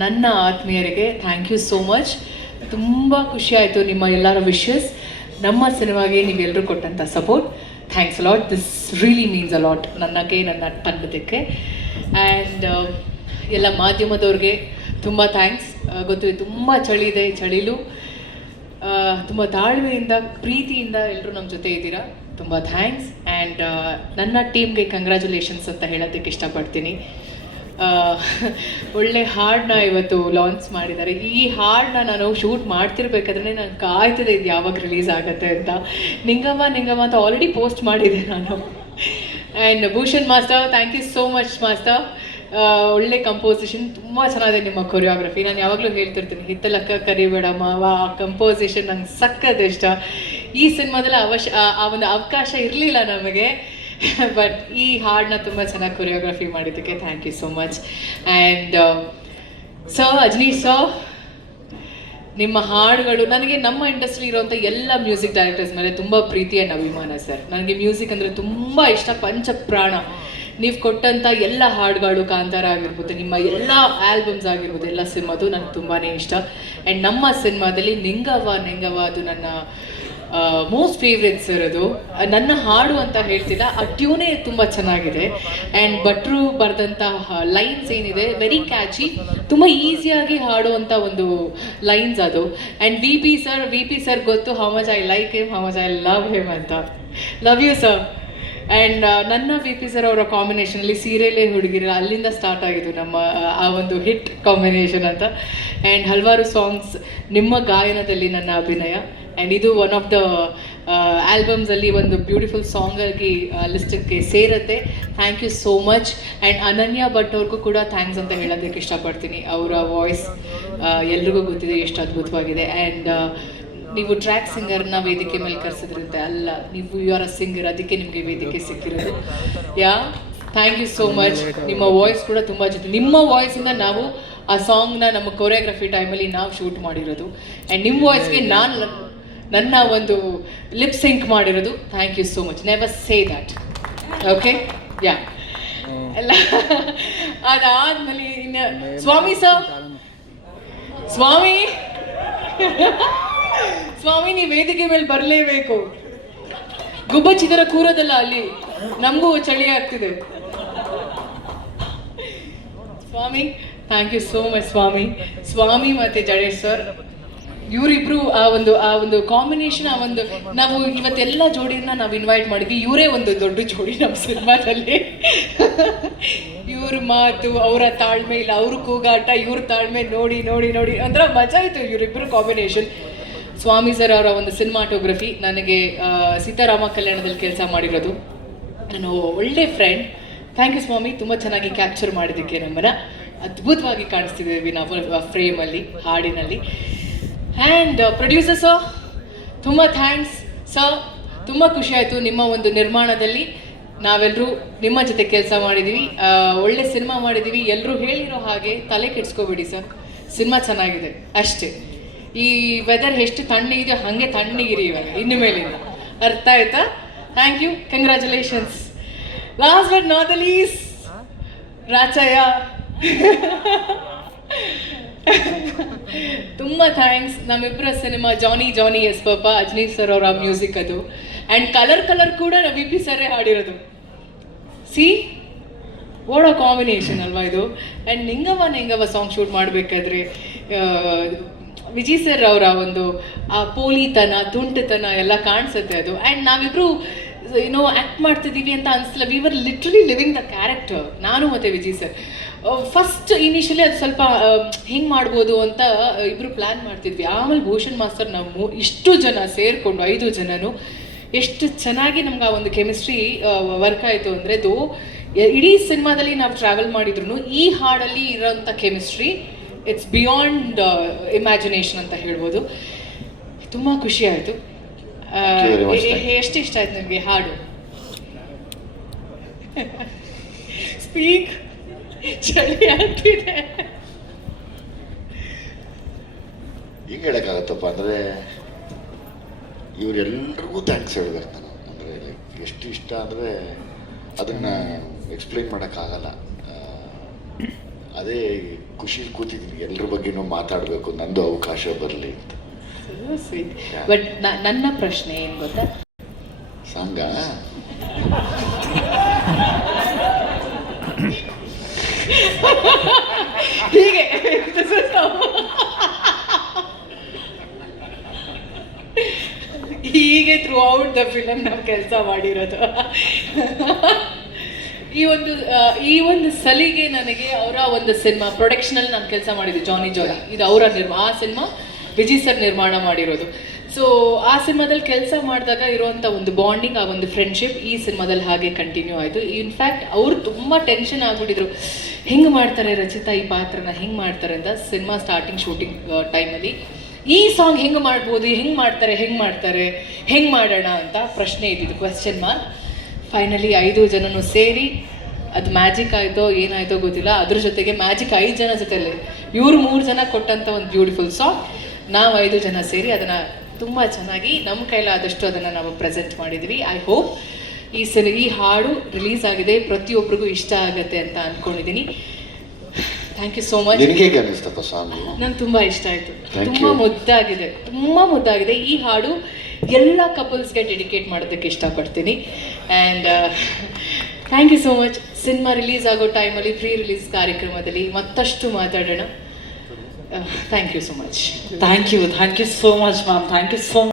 ನನ್ನ ಆತ್ಮೀಯರಿಗೆ thank you so much. ತುಂಬ ಖುಷಿ ಆಯಿತು ನಿಮ್ಮ ಎಲ್ಲರ ವಿಶಸ್, ನಮ್ಮ ಸಿನಿಮಾಗೆ ನೀವೆಲ್ಲರೂ ಕೊಟ್ಟಂಥ support. Thanks a lot. This really means a lot ನನಗೆ, ನನ್ನ ತಂಡದಕ್ಕೆ. ಆ್ಯಂಡ್ ಎಲ್ಲ ಮಾಧ್ಯಮದವ್ರಿಗೆ ತುಂಬ ಥ್ಯಾಂಕ್ಸ್. ಗೊತ್ತು ತುಂಬ ಚಳಿ ಇದೆ, ಚಳಿಲು ತುಂಬ ತಾಳ್ಮೆಯಿಂದ ಪ್ರೀತಿಯಿಂದ ಎಲ್ಲರೂ ನಮ್ಮ ಜೊತೆ ಇದ್ದೀರಾ. ತುಂಬ ಥ್ಯಾಂಕ್ಸ್. ಆ್ಯಂಡ್ ನನ್ನ ಟೀಮ್ಗೆ ಕಂಗ್ರ್ಯಾಚುಲೇಷನ್ಸ್ ಅಂತ ಹೇಳೋದಕ್ಕೆ ಇಷ್ಟಪಡ್ತೀನಿ. ಒಳ್ಳೆ ಹಾಡನ್ನ ಇವತ್ತು ಲಾಂಚ್ ಮಾಡಿದ್ದಾರೆ. ಈ ಹಾಡನ್ನ ನಾನು ಶೂಟ್ ಮಾಡ್ತಿರ್ಬೇಕಾದ್ರೆ ನಾನು ಕಾಯ್ತಿದೆ ಇದು ಯಾವಾಗ ರಿಲೀಸ್ ಆಗುತ್ತೆ ಅಂತ. ನಿಂಗಮ್ಮ ನಿಂಗಮ್ಮ ಅಂತ ಆಲ್ರೆಡಿ ಪೋಸ್ಟ್ ಮಾಡಿದೆ ನಾನು. And Bhushan master, thank you so much master. ಒಳ್ಳೆ ಕಂಪೋಸಿಷನ್, ತುಂಬ ಚೆನ್ನಾಗಿದೆ ನಿಮ್ಮ ಕೊರಿಯೋಗ್ರಫಿ. ನಾನು ಯಾವಾಗಲೂ ಹೇಳ್ತಿರ್ತೀನಿ, ಹಿತ್ತಲಕ್ಕ ಕರಿಬೇಡ ಮಾವ, ಆ ಕಂಪೋಸಿಷನ್ ನಂಗೆ ಸಕ್ಕತ್ ಇಷ್ಟ. ಈ ಸಿನಿಮಾದಲ್ಲಿ ಆ ಒಂದು ಅವಕಾಶ ಇರಲಿಲ್ಲ ನಮಗೆ, ಬಟ್ ಈ ಹಾಡನ್ನ ತುಂಬ ಚೆನ್ನಾಗಿ ಕೊರಿಯೋಗ್ರಫಿ ಮಾಡಿದ್ದಕ್ಕೆ thank you so much. And sir, Ajaneesh sir, ನಿಮ್ಮ ಹಾಡುಗಳು ನನಗೆ ನಮ್ಮ ಇಂಡಸ್ಟ್ರಿ ಇರೋಂಥ ಎಲ್ಲ ಮ್ಯೂಸಿಕ್ ಡೈರೆಕ್ಟರ್ಸ್ ಮೇಲೆ ತುಂಬ ಪ್ರೀತಿ ಆ್ಯಂಡ್ ಅಭಿಮಾನ ಸರ್. ನನಗೆ ಮ್ಯೂಸಿಕ್ ಅಂದರೆ ತುಂಬ ಇಷ್ಟ, ಪಂಚಪ್ರಾಣ. ನೀವು ಕೊಟ್ಟಂಥ ಎಲ್ಲ ಹಾಡುಗಳು, ಕಾಂತಾರ ಆಗಿರ್ಬೋದು, ನಿಮ್ಮ ಎಲ್ಲ ಆಲ್ಬಮ್ಸ್ ಆಗಿರ್ಬೋದು, ಎಲ್ಲ ಸಿನಿಮಾದು ನನಗೆ ತುಂಬಾ ಇಷ್ಟ. ಆ್ಯಂಡ್ ನಮ್ಮ ಸಿನಿಮಾದಲ್ಲಿ ನಿಂಗವ್ವ ನಿಂಗವ್ವ ಅದು ನನ್ನ ಮೋಸ್ಟ್ ಫೇವ್ರೆಟ್ ಸರ್. ಅದು ನನ್ನ ಹಾಡು ಅಂತ ಹೇಳ್ತಿಲ್ಲ, ಆ ಟ್ಯೂನೇ ತುಂಬ ಚೆನ್ನಾಗಿದೆ. ಆ್ಯಂಡ್ ಭಟ್ರು ಬರೆದಂಥ ಲೈನ್ಸ್ ಏನಿದೆ ವೆರಿ ಕ್ಯಾಚಿ, ತುಂಬ ಈಸಿಯಾಗಿ ಹಾಡುವಂಥ ಒಂದು ಲೈನ್ಸ್ ಅದು. ಆ್ಯಂಡ್ ವಿ ಪಿ ಸರ್ ಗೊತ್ತು, how much I like him, how much I love him ಅಂತ. Love you sir. ಆ್ಯಂಡ್ ನನ್ನ ವಿ ಪಿ ಸರ್ ಅವರ ಕಾಂಬಿನೇಷನಲ್ಲಿ ಸೀರಿಯಲೇ ಹುಡುಗಿರ ಅಲ್ಲಿಂದ ಸ್ಟಾರ್ಟ್ ಆಗಿದ್ದು ನಮ್ಮ ಆ ಒಂದು ಹಿಟ್ ಕಾಂಬಿನೇಷನ್ ಅಂತ. ಆ್ಯಂಡ್ ಹಲವಾರು ಸಾಂಗ್ಸ್ ನಿಮ್ಮ ಗಾಯನದಲ್ಲಿ ನನ್ನ ಅಭಿನಯ. ಆ್ಯಂಡ್ ಇದು ಒನ್ ಆಫ್ ದ ಆಲ್ಬಮ್ಸಲ್ಲಿ ಒಂದು ಬ್ಯೂಟಿಫುಲ್ ಸಾಂಗಾಗಿ ಲಿಸ್ಟಕ್ಕೆ ಸೇರುತ್ತೆ. Thank you so much. And Ananya Bhat ಅವ್ರಿಗೂ ಕೂಡ ಥ್ಯಾಂಕ್ಸ್ ಅಂತ ಹೇಳೋದಕ್ಕೆ ಇಷ್ಟಪಡ್ತೀನಿ. ಅವರ ವಾಯ್ಸ್ ಎಲ್ರಿಗೂ ಗೊತ್ತಿದೆ ಎಷ್ಟು ಅದ್ಭುತವಾಗಿದೆ. ಆ್ಯಂಡ್ ನೀವು ಟ್ರ್ಯಾಕ್ ಸಿಂಗರ್ನ ವೇದಿಕೆ ಮೇಲೆ ಕರೆಸಿದ್ರಂತೆ, ಅಲ್ಲ, ನೀವು ಯು ಆರ್ ಅ ಸಿಂಗರ್, ಅದಕ್ಕೆ ನಿಮಗೆ ವೇದಿಕೆ ಸಿಕ್ಕಿರೋದು. Thank you so much. ನಿಮ್ಮ ವಾಯ್ಸ್ ಕೂಡ ತುಂಬ ಜೊತೆ, ನಿಮ್ಮ ವಾಯ್ಸಿಂದ ನಾವು ಆ ಸಾಂಗ್ನ ನಮ್ಮ ಕೊರಿಯೋಗ್ರಫಿ ಟೈಮಲ್ಲಿ ನಾವು ಶೂಟ್ ಮಾಡಿರೋದು. ಆ್ಯಂಡ್ ನಿಮ್ಮ ವಾಯ್ಸ್ಗೆ ನಾನು ನನ್ನ ಒಂದು ಲಿಪ್ ಸಿಂಕ್ ಮಾಡಿರೋದು. Thank you so much. Never say that. Okay, yeah. ಎಲ್ಲ ಅದಾದ್ಮೇಲೆ ಇನ್ನು ಸ್ವಾಮಿ ಸರ್, ಸ್ವಾಮಿ ನೀವು ವೇದಿಕೆ ಮೇಲೆ ಬರಲೇಬೇಕು. ಗುಬ್ಬಚ್ಚಿದರ ಕೂರೋದಲ್ಲ ಅಲ್ಲಿ, ನಮಗೂ ಚಳಿ ಆಗ್ತಿದೆ. ಸ್ವಾಮಿ, ಥ್ಯಾಂಕ್ ಯು ಸೋ ಮಚ್ ಸ್ವಾಮಿ ಮತ್ತು ಜಡೇಶ್ ಸರ್, ಇವರಿಬ್ರು ಆ ಒಂದು ಕಾಂಬಿನೇಷನ್, ನಾವು ಇವತ್ತೆಲ್ಲ ಜೋಡಿನ ನಾವು ಇನ್ವೈಟ್ ಮಾಡಿದ್ವಿ. ಇವರೇ ಒಂದು ದೊಡ್ಡ ಜೋಡಿ ನಮ್ಮ ಸಿನಿಮಾದಲ್ಲಿ. ಇವ್ರ ಮಾತು, ಅವರ ತಾಳ್ಮೆ, ಇಲ್ಲ ಅವ್ರ ಕೂಗಾಟ, ಇವ್ರ ತಾಳ್ಮೆ ನೋಡಿ ನೋಡಿ ನೋಡಿ ಒಂಥರ ಮಜಾ ಇತ್ತು ಇವರಿಬ್ಬರು ಕಾಂಬಿನೇಷನ್. ಸ್ವಾಮಿ ಸರ್ ಅವರ ಒಂದು ಸಿನಿಮಾಟೋಗ್ರಫಿ, ನನಗೆ ಸೀತಾರಾಮ ಕಲ್ಯಾಣದಲ್ಲಿ ಕೆಲಸ ಮಾಡಿರೋದು, ನಾನು ಒಳ್ಳೆ ಫ್ರೆಂಡ್. ಥ್ಯಾಂಕ್ ಯು ಸ್ವಾಮಿ, ತುಂಬ ಚೆನ್ನಾಗಿ ಕ್ಯಾಪ್ಚರ್ ಮಾಡಿದ್ದಕ್ಕೆ ನಮ್ಮನ್ನು ಅದ್ಭುತವಾಗಿ ಕಾಣಿಸ್ತಿದ್ದೀವಿ ನಾವು ಫ್ರೇಮಲ್ಲಿ, ಹಾಡಿನಲ್ಲಿ. ಆ್ಯಂಡ್ ಪ್ರೊಡ್ಯೂಸರ್ ಸರ್, ತುಂಬ ಥ್ಯಾಂಕ್ಸ್ ಸರ್. ತುಂಬ ಖುಷಿ ಆಯಿತು ನಿಮ್ಮ ಒಂದು ನಿರ್ಮಾಣದಲ್ಲಿ ನಾವೆಲ್ಲರೂ ನಿಮ್ಮ ಜೊತೆ ಕೆಲಸ ಮಾಡಿದ್ದೀವಿ. ಒಳ್ಳೆ ಸಿನಿಮಾ ಮಾಡಿದ್ದೀವಿ. ಎಲ್ಲರೂ ಹೇಳಿರೋ ಹಾಗೆ ತಲೆ ಕೆಡಿಸ್ಕೋಬೇಡಿ ಸರ್, ಸಿನಿಮಾ ಚೆನ್ನಾಗಿದೆ ಅಷ್ಟೇ. ಈ ವೆದರ್ ಎಷ್ಟು ತಣ್ಣಗಿದೆಯೋ ಹಾಗೆ ತಣ್ಣಗಿರಿ ಇವಾಗ ಇನ್ನು ಮೇಲಿಂದ, ಅರ್ಥ ಆಯ್ತಾ? Thank you, congratulations. Last but not the least, Rachaiah, ತುಂಬ ಥ್ಯಾಂಕ್ಸ್. ನಮ್ಮಿಬ್ಬರ cinema Johnny yes papa, Ajaneesh sir ಅವರ ಮ್ಯೂಸಿಕ್ ಅದು. ಆ್ಯಂಡ್ ಕಲರ್ ಕೂಡ ವಿ ಪಿ ಸರ್ರೇ ಹಾಡಿರೋದು. ಸಿ ವಾಟ್ ಅ ಕಾಂಬಿನೇಷನ್ ಅಲ್ವಾ ಇದು. ಆ್ಯಂಡ್ ನಿಂಗವ್ವ ಸಾಂಗ್ ಶೂಟ್ ಮಾಡಬೇಕಾದ್ರೆ ವಿಜಯ್ ಸರ್ ಅವರ ಒಂದು ಆ ಪೋಲಿತನ, ತುಂಟತನ ಎಲ್ಲ ಕಾಣಿಸುತ್ತೆ ಅದು. ಆ್ಯಂಡ್ ನಾವಿಬ್ಬರು ಆ್ಯಕ್ಟ್ ಮಾಡ್ತಿದ್ದೀವಿ ಅಂತ ಅನಿಸ್ತಿಲ್ಲ, we were literally living the character, ನಾನು ಮತ್ತು ವಿಜಯ್ ಸರ್. ಫಸ್ಟ್ ಇನಿಷಿಯಲಿ ಅದು ಸ್ವಲ್ಪ ಹೆಂಗೆ ಮಾಡ್ಬೋದು ಅಂತ ಇಬ್ಬರು ಪ್ಲ್ಯಾನ್ ಮಾಡ್ತಿದ್ವಿ. ಆಮೇಲೆ ಭೂಷಣ್ ಮಾಸ್ತರ್ ನಾವು ಇಷ್ಟು ಜನ ಸೇರಿಕೊಂಡು 5 ಜನನು ಎಷ್ಟು ಚೆನ್ನಾಗಿ ನಮ್ಗೆ ಆ ಒಂದು ಕೆಮಿಸ್ಟ್ರಿ ವರ್ಕ್ ಆಯಿತು ಅಂದರೆ, ಇಡೀ ಸಿನಿಮಾದಲ್ಲಿ ನಾವು ಟ್ರಾವೆಲ್ ಮಾಡಿದ್ರು ಈ ಹಾಡಲ್ಲಿ ಇರೋಂಥ ಕೆಮಿಸ್ಟ್ರಿ ಇಟ್ಸ್ ಬಿಯಾಂಡ್ ಇಮ್ಯಾಜಿನೇಷನ್ ಅಂತ ಹೇಳ್ಬೋದು. ತುಂಬ ಖುಷಿ ಆಯಿತು. ಎಷ್ಟು ಇಷ್ಟ ಆಯ್ತು ನಿಮಗೆ ಹಾಡು? ಸ್ಪೀಕ್, ಚಳಿ ಆಗ್ತಿದೆ. ಹಿಂಗೆ ಹೇಳೋಕ್ಕಾಗತ್ತಪ್ಪ ಅಂದರೆ ಇವರೆಲ್ರಿಗೂ ಥ್ಯಾಂಕ್ಸ್ ಹೇಳ್ಬೇಕು ನಾನು. ಅಂದರೆ ಎಷ್ಟು ಇಷ್ಟ ಅಂದರೆ ಅದನ್ನು ಎಕ್ಸ್ಪ್ಲೈನ್ ಮಾಡೋಕ್ಕಾಗಲ್ಲ. ಅದೇ ಖುಷಿ ಕೂತಿದ್ದೀನಿ ಎಲ್ಲರ ಬಗ್ಗೆನೂ ಮಾತಾಡಬೇಕು, ನಂದು ಅವಕಾಶ ಬರಲಿ ಅಂತ. ಸ್ವೀಟ್. ಬಟ್ ನನ್ನ ಪ್ರಶ್ನೆ ಏನು ಗೊತ್ತಾ, ಸಾಂಗ ಹೀಗೆ ಹೀಗೆ ಥ್ರೂ ಔಟ್ ದ ಫಿಲಮ್ ನಾವು ಕೆಲಸ ಮಾಡಿರೋದು. ಈ ಒಂದು ಸಲಿಗೆ ನನಗೆ ಅವರ ಒಂದು ಸಿನಿಮಾ ಪ್ರೊಡಕ್ಷನಲ್ಲಿ ನಾನು ಕೆಲಸ ಮಾಡಿದ್ದೆ, ಜಾನಿ ಇದು ಅವರ ಆ ಸಿನಿಮಾ ವಿಜಯ್ ಸರ್ ನಿರ್ಮಾಣ ಮಾಡಿರೋದು. ಸೊ ಆ ಸಿನಿಮಾದಲ್ಲಿ ಕೆಲಸ ಮಾಡಿದಾಗ ಇರುವಂಥ ಒಂದು ಬಾಂಡಿಂಗ್, ಆ ಒಂದು ಫ್ರೆಂಡ್ಶಿಪ್ ಈ ಸಿನಿಮಾದಲ್ಲಿ ಹಾಗೆ ಕಂಟಿನ್ಯೂ ಆಯಿತು. ಇನ್ಫ್ಯಾಕ್ಟ್ ಅವರು ತುಂಬ ಟೆನ್ಷನ್ ಆಗಿಬಿಟ್ಟಿದ್ರು, ಹೆಂಗೆ ಮಾಡ್ತಾರೆ ರಚಿತಾ ಈ ಪಾತ್ರನ, ಹೆಂಗೆ ಮಾಡ್ತಾರೆ ಅಂತ. ಸಿನಿಮಾ ಸ್ಟಾರ್ಟಿಂಗ್ ಶೂಟಿಂಗ್ ಟೈಮಲ್ಲಿ ಈ ಸಾಂಗ್ ಹೆಂಗೆ ಮಾಡ್ಬೋದು, ಹೆಂಗೆ ಮಾಡ್ತಾರೆ ಹೆಂಗೆ ಮಾಡೋಣ ಅಂತ ಪ್ರಶ್ನೆ ಇದ್ದಿದ್ದು, ಕ್ವೆಶ್ಚನ್ ಮಾರ್ಕ್. ಫೈನಲಿ 5 ಜನನು ಸೇರಿ ಅದು ಮ್ಯಾಜಿಕ್ ಆಯಿತೋ ಏನಾಯಿತೋ ಗೊತ್ತಿಲ್ಲ, ಅದ್ರ ಜೊತೆಗೆ ಮ್ಯಾಜಿಕ್ 5 ಜನ ಜೊತೆಯಲ್ಲಿ ಇವರು 3 ಜನ ಕೊಟ್ಟಂಥ ಒಂದು ಬ್ಯೂಟಿಫುಲ್ ಸಾಂಗ್, ನಾವು 5 ಜನ ಸೇರಿ ಅದನ್ನು ತುಂಬ ಚೆನ್ನಾಗಿ ನಮ್ಮ ಕೈಲಾದಷ್ಟು ಅದನ್ನು ನಾವು ಪ್ರೆಸೆಂಟ್ ಮಾಡಿದ್ವಿ. ಐ ಹೋಪ್ ಈ ಹಾಡು ರಿಲೀಸ್ ಆಗಿದೆ, ಪ್ರತಿಯೊಬ್ಬರಿಗೂ ಇಷ್ಟ ಆಗುತ್ತೆ ಅಂತ ಅಂದ್ಕೊಂಡಿದ್ದೀನಿ. Thank you so much. ನಿನಗೆ ಹೇಗೆ ಅನಿಸ್ತಪ್ಪ ಸಾಂಗ್? ನಂಗೆ ತುಂಬ ಇಷ್ಟ ಆಯಿತು, Thank ತುಂಬ you. ಮುದ್ದಾಗಿದೆ. ಈ ಹಾಡು ಎಲ್ಲ ಕಪಲ್ಸ್ಗೆ ಡೆಡಿಕೇಟ್ ಮಾಡೋದಕ್ಕೆ ಇಷ್ಟಪಡ್ತೀನಿ. And thank you so much. Cinema release ಆಗೋ ಟೈಮಲ್ಲಿ ಪ್ರೀ ರಿಲೀಸ್ ಕಾರ್ಯಕ್ರಮದಲ್ಲಿ ಮತ್ತಷ್ಟು ಮಾತಾಡೋಣ. Thank you so much. Thank you so much, ma'am. Thank you so much.